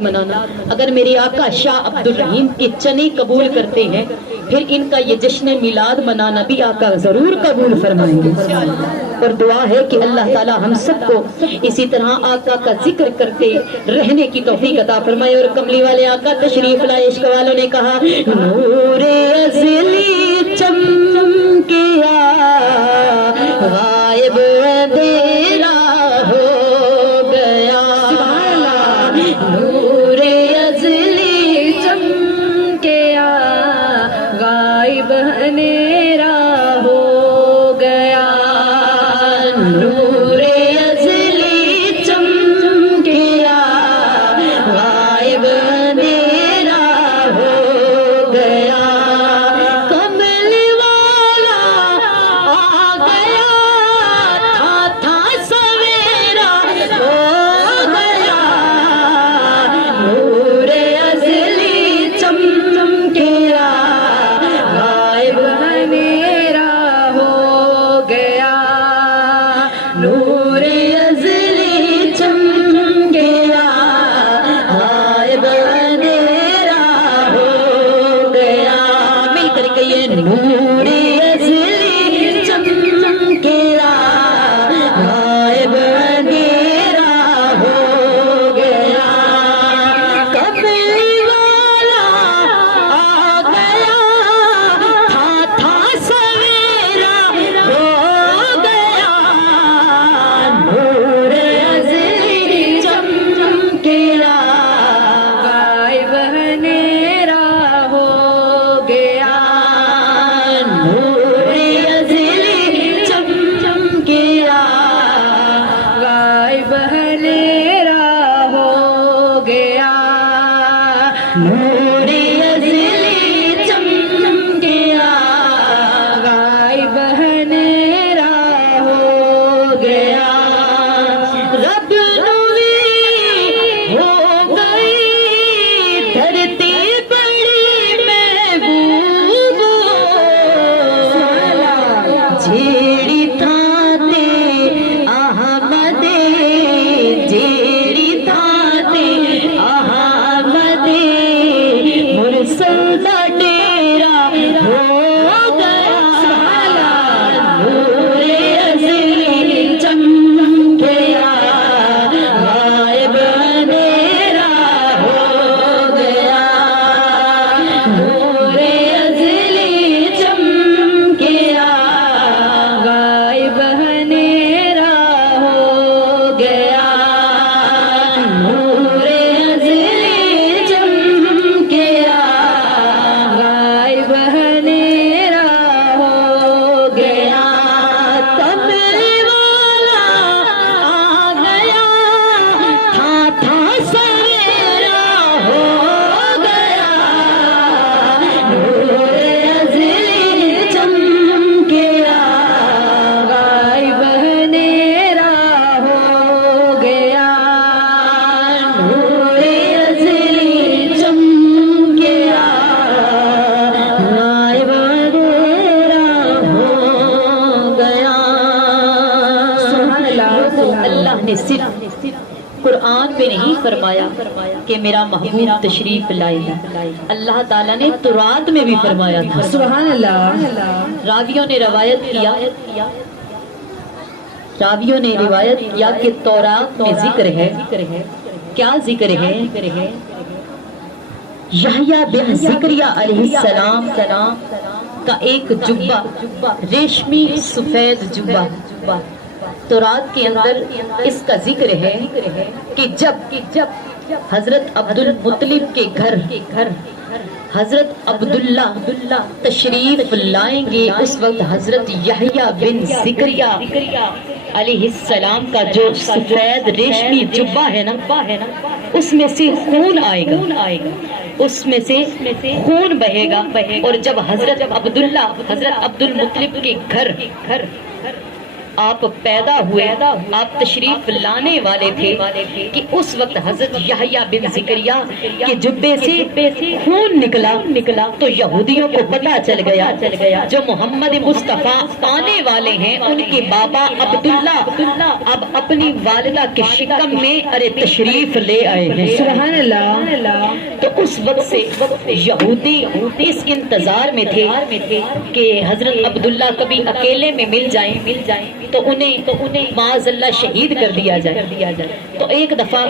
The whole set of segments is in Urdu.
منانا۔ اگر میرے آقا شاہ عبد الرحیم کے چنے قبول کرتے ہیں پھر ان کا یہ جشن میلاد منانا بھی آقا ضرور قبول فرمائیں گے، اور دعا ہے کہ اللہ تعالی ہم سب کو اسی طرح آقا کا ذکر کرتے رہنے کی توفیق عطا فرمائے۔ اور کملی والے آقا تشریف لائے، عشق والوں نے کہا نور ازلی چمکیا غائب اندھیرا ہو گیا، نور ازلی چمکیا غائب اندھیرا ہو گیا، نور ازلی چمکیا غائب اندھیرا ہو گیا، کمل والا آ گیا تھا سویرا ہو گیا، نور ازلی چمکیا غائب اندھیرا ہو گیا، نور ازلی چمکیا غائب اندھیرا ہو گیا، مل کر کہیے نور ازلی چمکیا غائب اندھیرا ہو گیا، کملی والا آ گیا تھا سویرا ہو گیا، نور ازلی چمکیا غائب اندھیرا ہو گیا، نور ازلی چمکیا غائب اندھیرا ہو گیا، نور ازلی چمکیا غائب اندھیرا ہو گیا، رب نوی ہو گئی دھرتی بڑی محبوب جیڑی تھاتے احمد، جیڑی تھاتے احمد مرسل دا ڈیرا ہو گیا، نور ازلی چمکیا غائب اندھیرا ہو گیا، نور ازلی چمکیا غائب اندھیرا ہو گیا، نور ازلی چمکیا غائب اندھیرا ہو گیا، کملی والا آ گیا تھا سویرا ہو گیا، نور ازلی چمکیا غائب اندھیرا ہو گیا، نور ازلی چمکیا غائب اندھیرا ہو گیا۔ اللہ نے صرف قرآن پہ نہیں فرمایا کہ میرا محبوب تشریف لائے، اللہ تعالیٰ نے تورات میں بھی فرمایا تھا، سبحان اللہ۔ راویوں نے روایت کیا کہ تورات میں ذکر ہے، کیا ذکر ہے؟ یحییٰ بن زکریا علیہ السلام کا ایک جبہ، ریشمی سفید جبہ، تورات کے اندر اس کا ذکر ہے کہ جب حضرت عبد المطلب کے گھر حضرت عبداللہ تشریف لائیں گے، اس وقت حضرت یحییٰ بن زکریا علیہ السلام کا جو سفید ریشمی جبہ ہے نا، اس میں سے خون آئے گا، اس میں سے خون بہے گا، اور جب حضرت عبد المطلب کے گھر آپ پیدا ہوئے، آپ تشریف لانے والے تھے کہ اس وقت حضرت یحییٰ بن زکریا کے جبے سے خون نکلا تو یہودیوں کو پتہ چل گیا جو محمد مصطفیٰ آنے والے ہیں ان کے بابا عبداللہ اب اپنی والدہ کے شکم میں تشریف لے آئے ہیں۔ سبحان اللہ۔ اس وقت سے یہودی اس انتظار میں تھے کہ حضرت عبداللہ کبھی اکیلے میں مل جائیں تو انہیں معاذ اللہ شہید کر دیا جائے. تو ایک دفعہ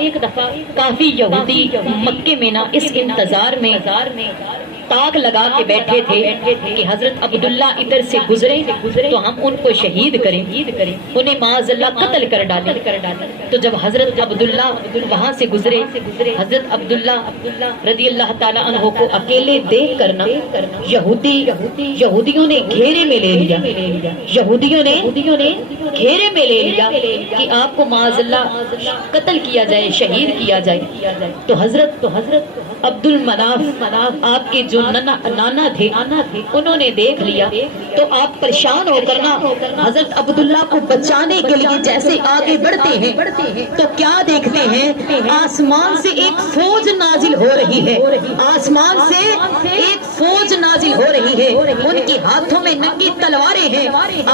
کافی یہودی مکے میں نا اس انتظار میں تاک لگا کے بیٹھے تھے کہ حضرت عبداللہ ادھر سے گزرے تو ہم ان کو شہید کریں, انہیں معاذ اللہ قتل کر ڈالیں. تو جب حضرت عبداللہ وہاں سے گزرے, حضرت عبداللہ رضی اللہ تعالیٰ عنہ کو اکیلے دیکھ کرنا یہودیوں نے گھیرے میں لے لیا, یہودیوں نے گھیرے میں لے لیا کہ آپ کو معاذ اللہ قتل کیا جائے, شہید کیا جائے. تو حضرت عبد المناف آپ کے جو نانا تھے انہوں نے دیکھ لیا تو آپ پریشان ہو کرنا حضرت عبداللہ کو بچانے کے لیے جیسے آگے بڑھتے ہیں تو کیا دیکھتے ہیں, آسمان سے ایک فوج نازل ہو رہی ہے, آسمان سے ایک فوج نازل ہو رہی ہے, ان کے ہاتھوں میں ننگی تلواریں ہیں.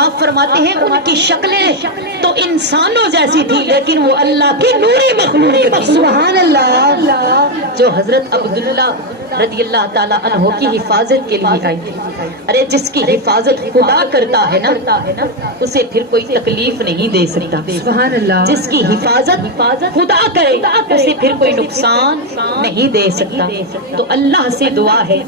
آپ فرماتے ہیں ان کی شکلیں تو انسانوں جیسی تھی لیکن وہ اللہ کی نوری مخلوق تھی. سبحان اللہ. جو حضرت عبداللہ رضی اللہ تعالیٰ عنہ کی حفاظت کے لیے آئی. ارے جس کی حفاظت خدا کرتا ہے نا اسے پھر کوئی تکلیف نہیں دے سکتا. سبحان اللہ. جس کی حفاظت خدا کرے اسے پھر کوئی نقصان نہیں دے سکتا. تو اللہ سے دعا ہے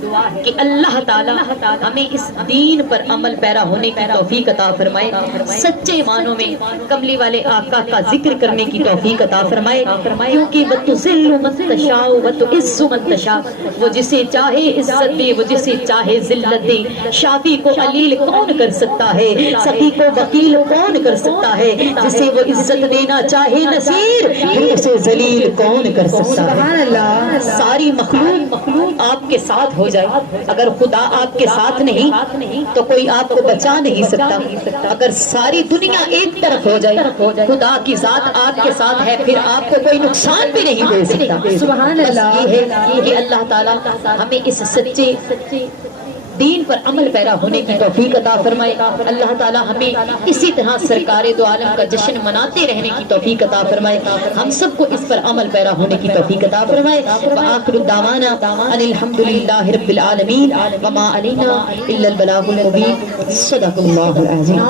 کہ اللہ تعالیٰ ہمیں اس دین پر عمل پیرا ہونے کی توفیق عطا فرمائے, سچے معنوں میں کملی والے آقا کا ذکر کرنے کی توفیق عطا فرمائے, کیونکہ وَتُذِلُّ مَن تَشَاءُ وَتُعِزُّ مَن تَشَاءُ, وہ جسے چاہے عزت دے وہ جسے چاہے ذلت دے. شافی کو علیل کون کر سکتا ہے, سخی کو وکیل کون کر سکتا ہے, جسے وہ عزت دینا چاہے نصیر پھر اسے ذلیل کون کر سکتا ہے. سبحان اللہ. ساری مخلوق آپ کے ساتھ ہو جائے, اگر خدا آپ کے ساتھ نہیں تو کوئی آپ کو بچا نہیں سکتا. اگر ساری دنیا ایک طرف ہو جائے خدا کی ذات آپ کے ساتھ ہے پھر آپ کو کوئی نقصان بھی نہیں دے سکتا. سبحان اللہ. یہ ہے کہ اللہ تعالیٰ ہمیں اس سچے دین پر عمل پیرا ہونے کی توفیق عطا فرمائے. اللہ تعالیٰ ہمیں اسی طرح سرکار دو عالم کا جشن مناتے رہنے کی توفیق عطا فرمائے. ہم سب کو اس پر عمل پیرا ہونے کی توفیق عطا فرمائے. وآخر دعوانا ان الحمد للہ رب العالمین وما علینا الا البلاغ المبین. صدق اللہ العظیم.